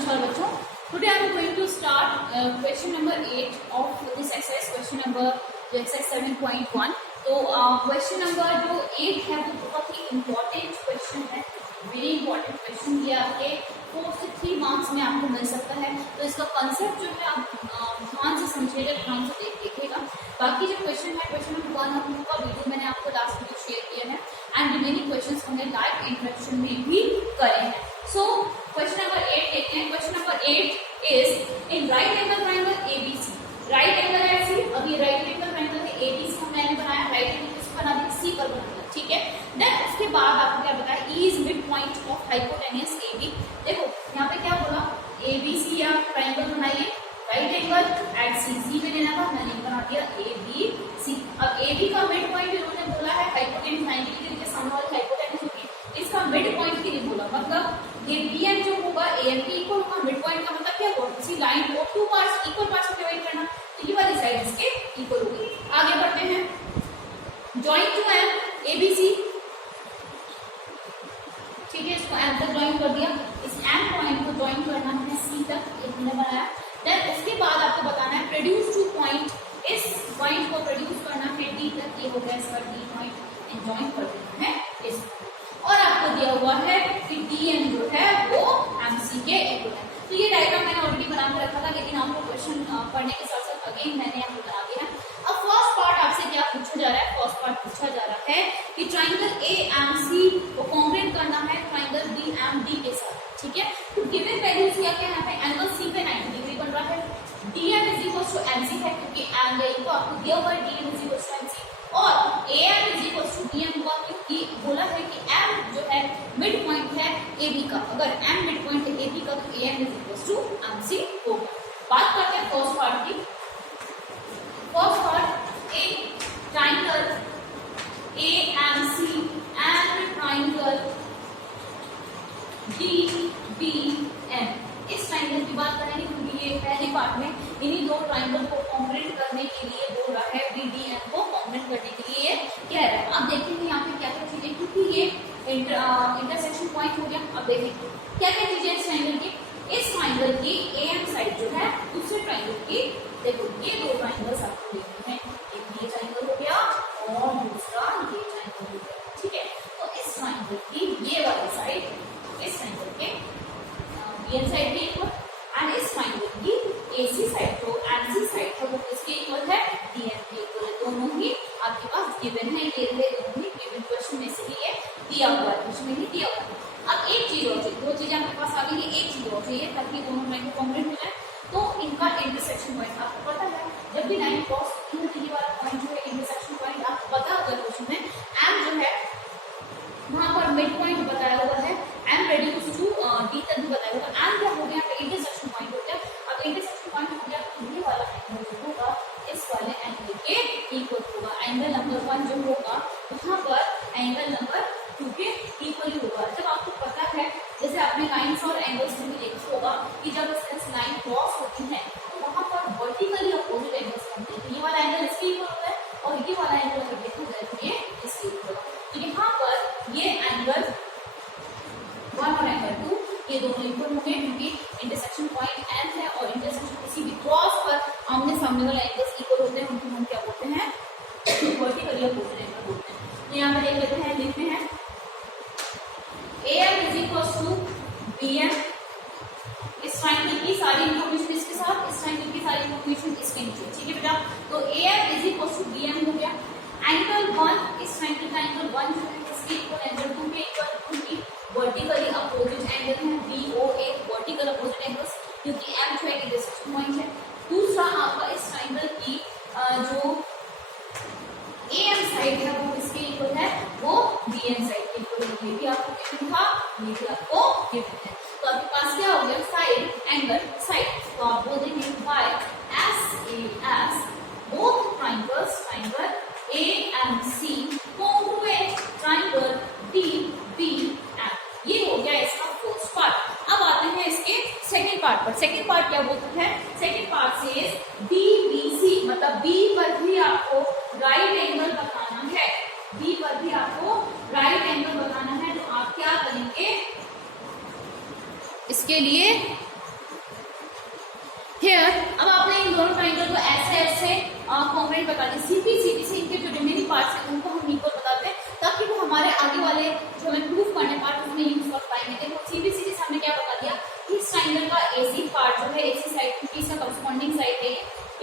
नमस्कार बच्चों, today I am going to start question number 8 of this exercise, question number जो exercise 7.1। तो question number जो 8 है वो बहुत ही इम्पोर्टेंट क्वेश्चन है, वेरी इंपॉर्टेंट क्वेश्चन। ये आपके 4 से 3 मार्क्स में आपको मिल सकता है। तो इसका कंसेप्ट जो है आप ध्यान से समझिएगा, ध्यान से देखिएगा। बाकी जो क्वेश्चन है, क्वेश्चन नंबर 1 हम लोग का वीडियो मैंने आपको लास्ट वीडियो शेयर किया है एंड रिमेनिंग क्वेश्चन हमने लाइव इंटरेक्शन में भी करे हैं। सो क्वेश्चन नंबर 8 देखते हैं। Question number 8 is in right angle triangle ABC, right angle है सी। अब ये राइट एंगल ट्राइंगल है एबीसी को मैंने बनाया, राइट एंगल किस बना दिया, सी पर बना दिया, ठीक है। देन उसके बाद आपको क्या बताया, E is mid point of hypotenuse AB. देखो यहाँ पे क्या बोला, एबीसी या ट्राइंगल बनाइए right angle at C, C पे लेना था, मैंने बना दिया एबीसी। अब एबी का मिड पॉइंट इन्होंने बोला है हाइपोटेन्यूज 90 डिग्री के सामने वाली हाइपोटेन्यूज होगी, इसका मिड पॉइंट के लिए बोला, मतलब ये बी एन जो होगा ए एन पी इक्वल होगा। मिड पॉइंट का मतलब क्या होगा, किसी लाइन को 2 पार्ट्स इक्वल पार्ट्स में डिवाइड करना, तो ये वाली साइड इसके इक्वल होगी। आगे बढ़ते हैं, जॉइन टू एम एबीसी, ठीक है, इसको एम तक जॉइन कर दिया। इस एम पॉइंट को जॉइन करना है सी तक, ये हमने बनाया। देन उसके बाद आपको बताना है प्रोड्यूस टू पॉइंट, इस पॉइंट को प्रोड्यूस करना है डी तक, ये हो गया इसका डी पॉइंट एंड जॉइन कर देना है इस। और आपको दिया हुआ है कि डी एन जो है वो एमसी के इक्वल है। तो ये डायग्राम मैंने ऑलरेडी बना के रखा था, लेकिन आपको क्वेश्चन पढ़ने के साथ साथ अगेन मैंने यहाँ पे बना दिया है। अब फर्स्ट पार्ट आपसे क्या पूछा जा रहा है, फर्स्ट पार्ट पूछा जा रहा है कि ट्राइंगल ए एम सी को कॉन्ग्रेट करना है ट्राइंगल बी एम डी के साथ, ठीक है। तो गिवन वैल्यूज क्या क्या यहाँ पे, एंगल सी पे 90 डिग्री बन रहा है, D M is equal to M C है क्योंकि एम ए को आपको दिया हुआ है D M is equal to M C, और A M is equal to D M हुआ क्योंकि बोला है कि एम जो है मिड पॉइंट है ए बी का, अगर एम मिड पॉइंट है ए बी का तो A M is equal to M C होगा। बात करते हैं फर्स्ट पार्ट की। First part, a triangle A M C and triangle D B M, इस ट्राइंगल की बात करेंगे क्योंकि ये पहले पार्ट में इन्हीं दो ट्राइंगल को कॉन्ग्रेट करने के लिए बोल रहा है, बी डी एम को कॉन्ग्रेट करने के लिए कह रहा है। अब देखेंगे यहाँ पे क्या क्या चीजें, क्योंकि ये इंटरसेक्शन पॉइंट हो गया। अब देखेंगे क्या क्या चीजें इस ट्राइंगल की, इस ट्राइंगल की ए एम साइड जो है दूसरे ट्राइंगल की, देखो ये दो ट्राइंगल्स आपको देखने हैं, एक ये ट्राइंगल हो गया और दूसरा ये ट्राइंगल हो गया, ठीक है। तो इस ट्राइंगल की ये वाली साइड इस ट्राइंगल के बी एन साइड के इक्वल एंड इस ट्राइंगल की एसी साइड तो एमसी साइड है वो किसके इक्वल है, डी एम के इक्वल है। दोनों ही आपके पास गिवन है, ये दोनों ही गिवन क्वेश्चन में से ही ये दिया हुआ है, क्वेश्चन में ही दिया हुआ है। अब एक चीज और चाहिए, दो चीजें आपके पास आ गई है, एक चीज और चाहिए ताकि दोनों ट्राइंगल कॉन्ग्रेट हो जाए। तो इनका इंटरसेक्शन पॉइंट आपको पता है, जब भी लाइन क्रॉस होती है ये वाला पॉइंट जो है इंटरसेक्शन पॉइंट आपको पता होगा क्वेश्चन में, एम जो है वहां पर मिड पॉइंट बताया हुआ है, एम रेड्यूस टू डी तक भी बताया हुआ है। एम क्या हो गया, इंटरसेक्शन पॉइंट हो गया। अब इंटरसेक्शन पॉइंट हो गया तो ये वाला एंगल जो होगा इस वाले एंगल के इक्वल होगा। एंगल नंबर 1 जो होगा वहां पर एंगल नंबर 2 के इक्वल होगा। जब आपको पता है, जैसे आपने लाइन्स और एंगल्स में भी देखा होगा कि जब इस लाइन क्रॉस होती है तो वहां पर वर्टिकली अपोजिट एंगल्स बनते हैं, तो ये वाला एंगल इसके इक्वल होता है और ये वाला एंगल अगर देखा जाए तो ये इसके इक्वल होगा। तो यहाँ पर ये एंगल 1 और एंगल 2 ये दोनों इक्वल होंगे क्योंकि इंटरसेक्शन पॉइंट एम है और इंटरसेक्शन किसी भी क्रॉस पर आमने सामने वाले एंगल्स इक्वल होते हैं, उनको हम क्या बोलते हैं, वर्टिकली अपोजिट एंगल बोलते हैं। तो यहाँ पे देख लेते हैं, लिखते हैं A M is equal to B M, इस ट्राइंगल की सारी इंफॉर्मेशन इसके साथ, इस ट्राइंगल की सारी इंफॉर्मेशन इसके नीचे, ठीक है बेटा। तो A M is equal to B M हो गया। एंगल 1, इस ट्राइंगल का एंगल 1 जो है इसके इक्वल एंगल 2 के इक्वल, क्योंकि वर्टिकली अपोजिट एंगल है, बी ओ ए वर्टिकल अपोजिट एंगल्स, क्योंकि एम जो है इंटरसेक्शन पॉइंट है। दूसरा आपका इस ट्राइंगल की जो ए एम साइड है वो किसके इक्वल है, वो बी एन साइड के इक्वल है। ये भी आपको गिवन था, ये भी आपको गिवन है। तो आपके पास क्या हो गया, साइड एंगल साइड, तो आप बोल देंगे by S A S both triangles, triangle A M C congruent triangle D B M. ये हो गया इसका फर्स्ट पार्ट। अब आते हैं इसके सेकंड पार्ट पर। सेकंड पार्ट क्या बोलता है, सेकंड पार्ट से डी बी सी, मतलब बी पर भी आपको राइट एंगल बताना है, बी पर भी आपको राइट एंगल बताना है। तो आप क्या करेंगे, इसके लिए हियर अब आपने इन दोनों ट्राइंगल को ऐसे ऐसे कॉम्पोनेंट बता दिए, सीपी सीपी से इनके जो रिमेनिंग पार्ट्स हैं उनको हम इक्वल बताते हैं ताकि वो हमारे आगे वाले जो हमें प्रूफ करने पार्ट उसमें यूज कर पाएंगे। देखो सीपी सीपी से हमने क्या बता दिया कि इस ट्राइंगल का एसी पार्ट जो है एसी साइड क्योंकि इसका करस्पॉन्डिंग साइड है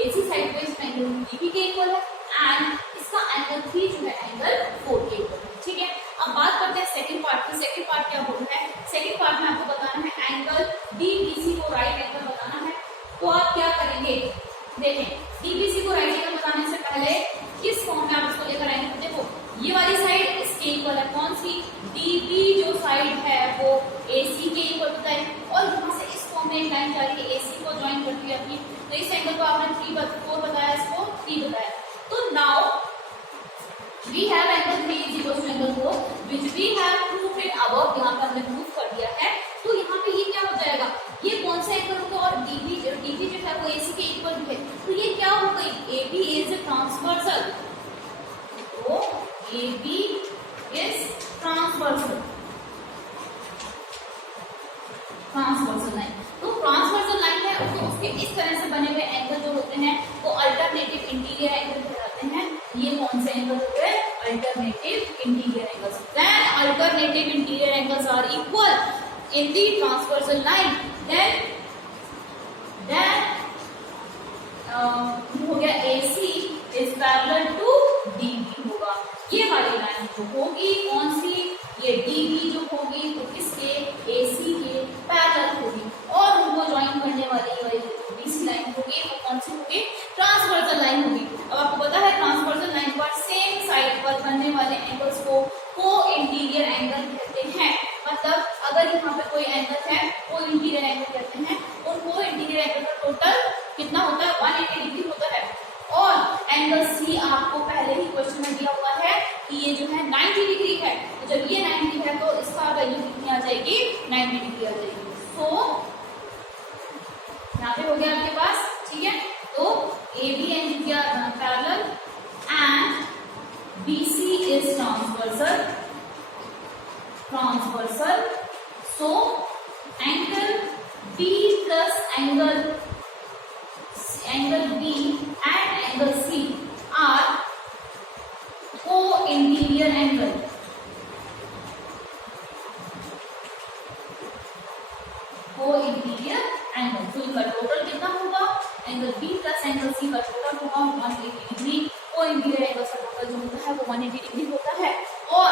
एसी साइड पे इस ट्राइंगल डीबी के इक्वल है एंड इसका एंगल 3 जो है एंगल 4 के इक्वल है। ठीक है, अब बात करते हैं सेकंड पार्ट की। सेकंड पार्ट क्या बोल रहा है, सेकंड पार्ट में आपको बताना है एंगल डीबीसी को राइट एंगल बताना है। तो आप क्या करेंगे, देखें डीबीसी को राइट एंगल बताने से पहले किस फॉर्म में आप इसको लेकर आएंगे। देखो ये वाली साइड इसके इक्वल है, कौन सी, डीबी जो साइड है वो एसी के इक्वल होता है और यहाँ से इस फॉर्म में एक लाइन जा रही है एसी को ज्वाइन करती है अपनी, तो इस एंगल को आपने 4 बताया, इसको 3 बताया। तो now we have angle 3 is equal to angle 4 which we have proved it above, यहाँ पर हमने प्रूफ कर दिया है। तो यहाँ पे ये क्या हो जाएगा, ये कौन सा एंगल होगा और डीबी जो है वो एसी के इक्वल है, तो ये क्या हो गई, AB is ट्रांसवर्सल, तो AB is ट्रांसवर्सल लाइन। तो ट्रांसवर्सल लाइन है तो उसके इस तरह से बने हुए एंगल जो होते हैं वो अल्टरनेटिव इंटीरियर एंगल कहलाते हैं। ये कौन से एंगल होते हैं, alternative interior angles. When alternative interior angles are equal in the transversal line then हो गया AC is parallel to DB होगा। ये वाली लाइन जो होगी कौन सी, ये DB जो होगी वो किसके, AC के पैरेलल होगी और उनको ज्वाइन करने वाली BC लाइन होगी वो कौन सी होगी, ट्रांसवर्सल लाइन होगी। अब आपको पता है ट्रांसवर्सल लाइन पर सेम साइड पर बनने वाले एंगल्स को को इंटीरियर एंगल कहते हैं। मतलब अगर यहाँ पे कोई एंगल है को इंटीरियर एंगल कहते हैं, और को इंटीरियर एंगल का टोटल कितना होता है, 180 डिग्री होता है। और एंगल C आपको पहले ही क्वेश्चन में दिया हुआ है कि ये जो है 90 डिग्री है, तो जब ये 90 है तो इसका वैल्यू कितनी आ जाएगी, 90 डिग्री आ जाएगी। तो यहाँ पे हो गया आपके पास, ठीक है। तो AB एंगल क्या parallel and BC is transversal, so angle B plus angle B and angle C are co-interior angle. Co-interior angle. तो इनका टोटल कितना होगा, angle B plus angle C का टोटल होगा 180 डिग्री। को-इंटीरियर एंगल का टोटल जो होता है वो 180 डिग्री होता है। और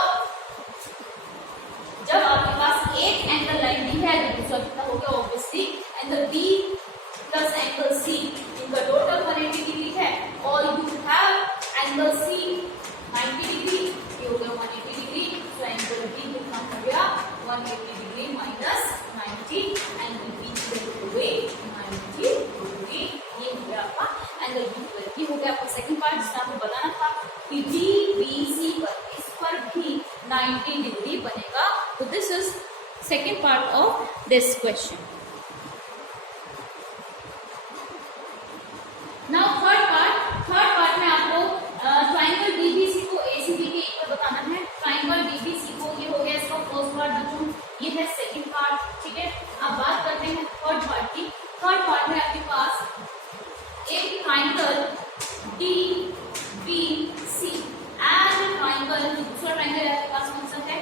जब आपके पास एक एंगल लाइन दी है तो दूसरा कितना होगा, obviously angle B plus angle C इनका टोटल 180 डिग्री है और you have angle C 90 degree, ये हो गया 180 डिग्री। तो एंगल B कितना हो गया, 180 डिग्री माइनस 90, एंगल B की वैल्यू 90 डिग्री, ये हो गया आपका एंगल B। ये हो गया आपका सेकंड पार्ट जिसमें आपको बताना था कि DBC पर इस पर भी 90 डिग्री बनेगा। तो this is second part of this question. Now third part में आपको ट्राइंगल DBC को ACB के इक्वल बताना है। ट्राइंगल DBC को, ये हो गया इसका फर्स्ट पार्ट बच्चों, ये है सेकंड पार्ट, ठीक है। अब बात करते हैं थर्ड पार्ट की। थर्ड पार्ट में आपके पास एक ट्राइंगल DBC एंड ट्राइंगल, दूसरा ट्राइंगल आपके पास कौन सा है,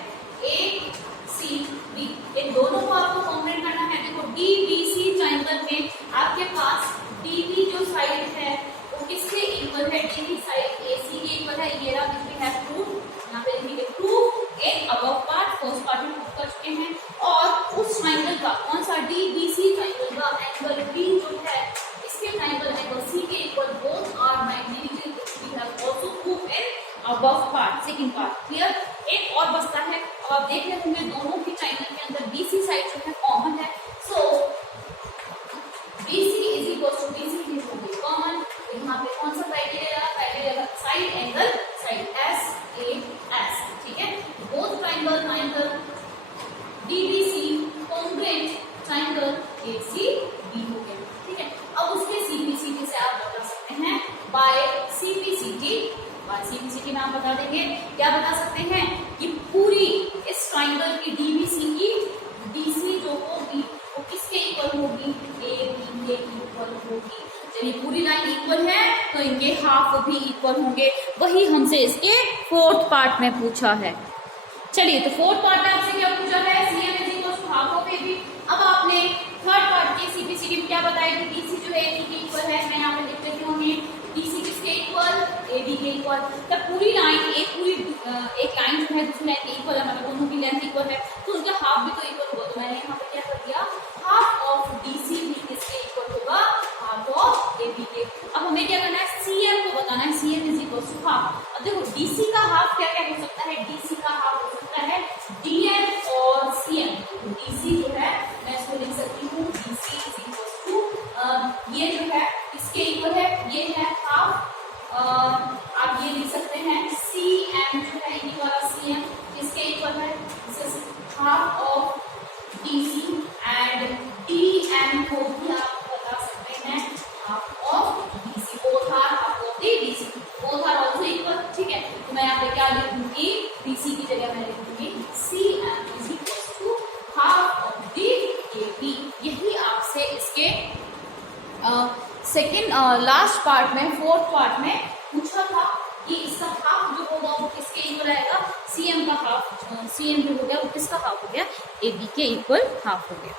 ACB। ये दोनों को आपको कॉम्बिनेट करना है। देखो DBC ट्राइंगल में आपके पास DB जो साइड है वो किसके इक्वल है, DB साइड AC के इक्वल है। ये रहा विच वी हैव प्रूव, यहाँ पे लिखेंगे prove in above part, first part में प्रूव कर चुके हैं। और उस ट्राइंगल का कौन सा, DBC ट्राइंगल का एंगल B जो है इसके ट्राइंगल एंगल C के equal, both are 90 degree, which we have also prove in above part, second part. Clear. एक और बचता है, अब आप देख रहे होंगे दोनों की ट्राइंगल के अंदर BC साइड जो है कॉमन है। So BC is equal to BC भी हो गई कॉमन। तो यहाँ पे कौन सा criteria, side angle, side SAS, ठीक है। Both triangle DBC congruent triangle ACB हो गया, ठीक है। अब उसके CPCT से आप बता सकते हैं बाय CPCT में आप बता देंगे, क्या बता सकते हैं कि पूरी इस ट्राइंगल की DBC की DC जो होगी वो किसके इक्वल होगी, AB के इक्वल होगी। ये पूरी लाइन इक्वल है तो इनके हाफ भी इक्वल होंगे। वही हमसे इसके फोर्थ पार्ट में पूछा है। चलिए, तो फोर्थ पार्ट में आपसे क्या पूछा है, CM is equal to half of AB। अब आपने थर्ड पार्ट के CPCD में क्या बताया कि DC जो है AB के इक्वल है। मैं यहाँ पे लिख देती हूँ, DC किसके इक्वल, AB के इक्वल। तब पूरी लाइन एक लाइन जो है दूसरी लाइन के इक्वल है, मतलब दोनों की लेंथ इक्वल है तो उसका हाफ भी तो इक्वल होगा। तो मैंने यहाँ पे क्या कर दिया, हाफ ऑफ DC भी किसके इक्वल होगा, हाफ ऑफ AB के। अब हमें क्या करना है, CM को बताना है, CM is equal to half. अब देखो DC का हाफ क्या क्या हो सकता है, DC का हाफ हो सकता है DM और CM। DC जो है मैं इसको लिख सकती हूँ DC इज इक्वल टू, ये जो है इसके इक्वल है, ये है हाफ। आप ये लिख सकते हैं CM जो है ये वाला CM किसके इक्वल है, half of DC and DM को भी आप बता सकते हैं half of DC। Both are half of the DC, both are also equal. ठीक है, तो मैं यहाँ पे क्या लिखूंगी, DC की जगह मैं लिखूंगी CM is equal to half of the AB। यही आपसे इसके सेकेंड लास्ट पार्ट में, फोर्थ पार्ट में पूछा था कि इसका हाफ जो होगा वो किसके इक्वल आएगा, CM का हाफ, CM जो हो गया वो किसका हाफ हो गया, AB के इक्वल हाफ हो गया।